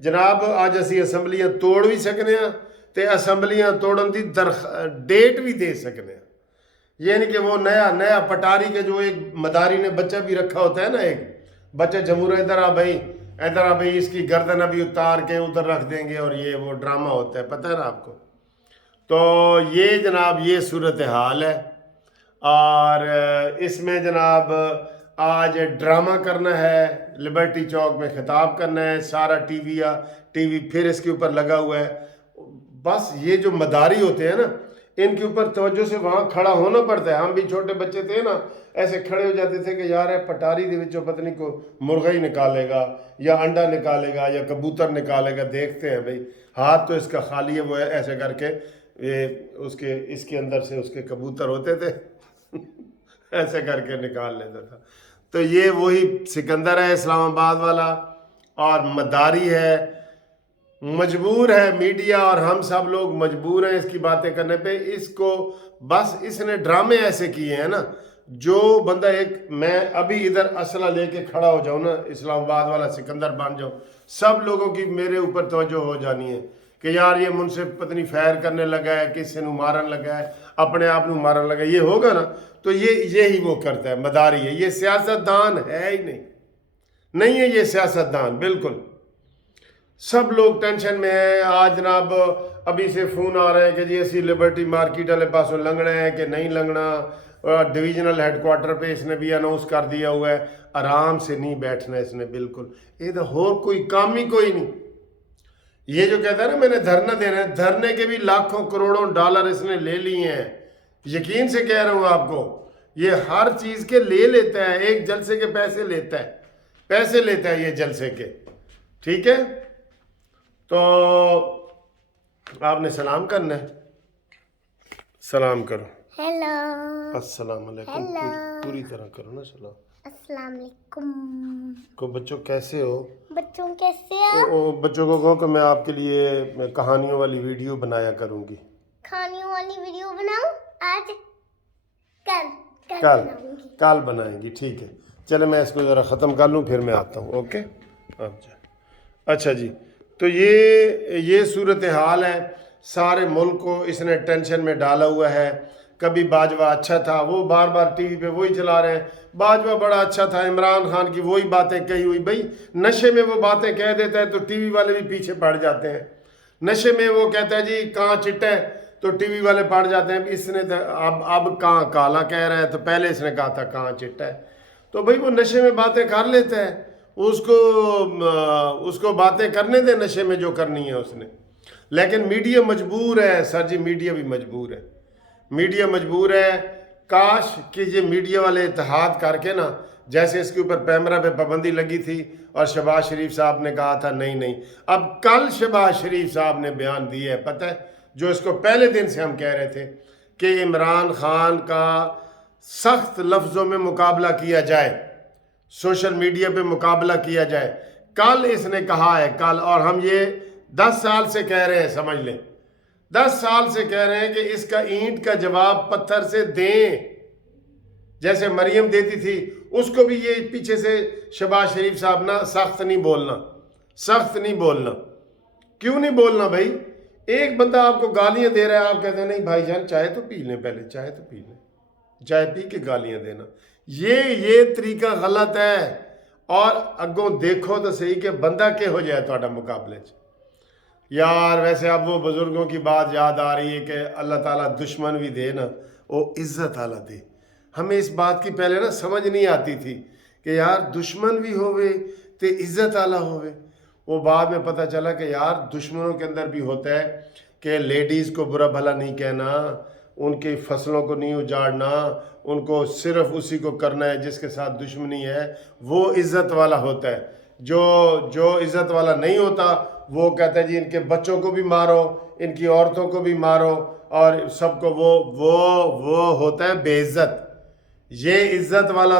جناب اج اسی اسمبلیاں توڑ بھی سکنے ہیں تے اسمبلیاں توڑن دی ڈیٹ بھی دے سکنے ہیں. یہ نہیں کہ وہ نیا پٹاری کے جو ایک مداری نے بچہ بھی رکھا ہوتا ہے نا, ایک بچہ جمہور ادھر آ بھائی اس کی گردن ابھی اتار کے ادھر رکھ دیں گے, اور یہ وہ ڈرامہ ہوتا ہے, پتہ ہے نا آپ کو. تو یہ جناب یہ صورتحال ہے, اور اس میں جناب آج ڈرامہ کرنا ہے, لبرٹی چوک میں خطاب کرنا ہے, سارا ٹی وی پھر اس کے اوپر لگا ہوا ہے. بس یہ جو مداری ہوتے ہیں نا, ان کے اوپر توجہ سے وہاں کھڑا ہونا پڑتا ہے. ہم بھی چھوٹے بچے تھے نا, ایسے کھڑے ہو جاتے تھے کہ یار پٹاری دے وچوں پتہ نہیں کو مرغا ہی نکالے گا یا انڈا نکالے گا یا کبوتر نکالے گا. دیکھتے ہیں بھائی ہاتھ تو اس کا خالی ہے, وہ ایسے کر کے اس کے اندر سے اس کے کبوتر ہوتے تھے ایسے کر کے نکال لیتا تھا. تو یہ وہی سکندر ہے اسلام آباد والا, اور مداری ہے. مجبور ہے میڈیا اور ہم سب لوگ مجبور ہیں اس کی باتیں کرنے پہ. اس کو بس اس نے ڈرامے ایسے کیے ہیں نا, جو بندہ میں ابھی ادھر اسلحہ لے کے کھڑا ہو جاؤں نا, اسلام آباد والا سکندر بن جاؤں, سب لوگوں کی میرے اوپر توجہ ہو جانی ہے کہ یار یہ من سے پتنی فیر کرنے لگا ہے, کسی نو مارن لگا ہے, اپنے آپ نو مارن لگا ہے. یہ ہوگا نا تو یہی وہ کرتا ہے, مداری ہے. یہ سیاستدان ہے ہی نہیں ہے یہ سیاستدان بالکل. سب لوگ ٹینشن میں ہیں. آج جناب ابھی سے فون آ رہے ہیں کہ جی اسی لبرٹی مارکیٹ والے پاسوں لنگنا ہے کہ نہیں لنگنا. ڈویژنل ہیڈ کوارٹر پہ اس نے بھی اناؤنس کر دیا ہوا ہے, آرام سے نہیں بیٹھنا اس نے بالکل. یہ ہور کوئی کام ہی کوئی نہیں. یہ جو کہتا ہے نا میں نے دھرنا دینا ہے, دھرنے کے بھی لاکھوں کروڑوں ڈالر اس نے لے لیے ہیں. یقین سے کہہ رہا ہوں آپ کو, یہ ہر چیز کے لے لیتا ہے, ایک جلسے کے پیسے لیتا ہے یہ جلسے کے. ٹھیک ہے, تو آپ نے سلام کرنا ہے. سلام کرو. ہیلو. السلام علیکم. پوری طرح کرو نا سلام. السلام علیکم. کو بچوں کیسے ہو؟ بچوں کیسے ہو؟ بچوں کو کہو کہ میں آپ کے لیے کہانیوں والی ویڈیو بنایا کروں گی. کہانیوں والی ویڈیو بناؤں آج؟ کل بنائیں گی. ٹھیک ہے, چلے میں اس کو ذرا ختم کر لوں پھر میں آتا ہوں. اوکے. اچھا جی, تو یہ صورتحال ہے. سارے ملک کو اس نے ٹینشن میں ڈالا ہوا ہے. کبھی باجوہ اچھا تھا, وہ بار بار ٹی وی پہ وہی چلا رہے ہیں. باجوہ بڑا اچھا تھا, عمران خان کی وہی باتیں کہی ہوئی. بھائی نشے میں وہ باتیں کہہ دیتا ہے تو ٹی وی والے بھی پیچھے پڑ جاتے ہیں. نشے میں وہ کہتا ہے جی کہاں چٹا ہے تو ٹی وی والے پڑ جاتے ہیں. اس نے اب کہاں کالا کہہ رہا ہے, تو پہلے اس نے کہا تھا کہاں چٹا ہے. تو بھائی وہ نشے میں باتیں کر لیتا ہے, اس کو باتیں کرنے دیں نشے میں جو کرنی ہے اس نے. لیکن میڈیا مجبور ہے سر جی, میڈیا بھی مجبور ہے. میڈیا مجبور ہے. کاش کہ یہ میڈیا والے اتحاد کر کے نا, جیسے اس کے اوپر پیمرا پہ پابندی لگی تھی اور شہباز شریف صاحب نے کہا تھا نہیں. اب کل شہباز شریف صاحب نے بیان دیا ہے, پتہ ہے, جو اس کو پہلے دن سے ہم کہہ رہے تھے کہ عمران خان کا سخت لفظوں میں مقابلہ کیا جائے, سوشل میڈیا پہ مقابلہ کیا جائے. کل اس نے کہا ہے, کل, اور ہم یہ 10 سال سے کہہ رہے ہیں, سمجھ لیں 10 سال سے کہہ رہے ہیں کہ اس کا اینٹ کا جواب پتھر سے دیں, جیسے مریم دیتی تھی. اس کو بھی یہ پیچھے سے شہباز شریف صاحب نا سخت نہیں بولنا. کیوں نہیں بولنا بھائی؟ ایک بندہ آپ کو گالیاں دے رہا ہے, آپ کہتے ہیں نہیں بھائی جان چائے تو پی لیں, پہلے چائے پی کے گالیاں دینا, یہ طریقہ غلط ہے. اور اگوں دیکھو تو صحیح کہ بندہ کہ ہو جائے تھوڑا مقابلے چ. یار ویسے اب وہ بزرگوں کی بات یاد آ رہی ہے کہ اللہ تعالیٰ دشمن بھی دے نا وہ عزت والا دے. ہمیں اس بات کی پہلے نا سمجھ نہیں آتی تھی کہ یار دشمن بھی ہوئے تے عزت والا ہوئے. وہ بعد میں پتہ چلا کہ یار دشمنوں کے اندر بھی ہوتا ہے کہ لیڈیز کو برا بھلا نہیں کہنا, ان کی فصلوں کو نہیں اجاڑنا, ان کو صرف اسی کو کرنا ہے جس کے ساتھ دشمنی ہے, وہ عزت والا ہوتا ہے. جو عزت والا نہیں ہوتا وہ کہتا ہے جی ان کے بچوں کو بھی مارو, ان کی عورتوں کو بھی مارو, اور سب کو وہ ہوتا ہے بے عزت. یہ عزت والا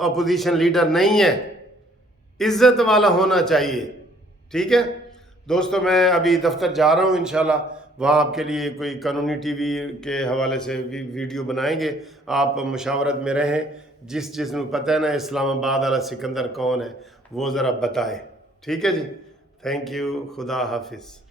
اپوزیشن لیڈر نہیں ہے, عزت والا ہونا چاہیے. ٹھیک ہے دوستو, میں ابھی دفتر جا رہا ہوں, انشاءاللہ وہاں آپ کے لیے کوئی قانونی ٹی وی کے حوالے سے ویڈیو بنائیں گے. آپ مشاورت میں رہیں, جس میں پتہ ہے نا اسلام آباد والا سکندر کون ہے وہ ذرا بتائے. ٹھیک ہے جی. تھینک یو، خدا حافظ.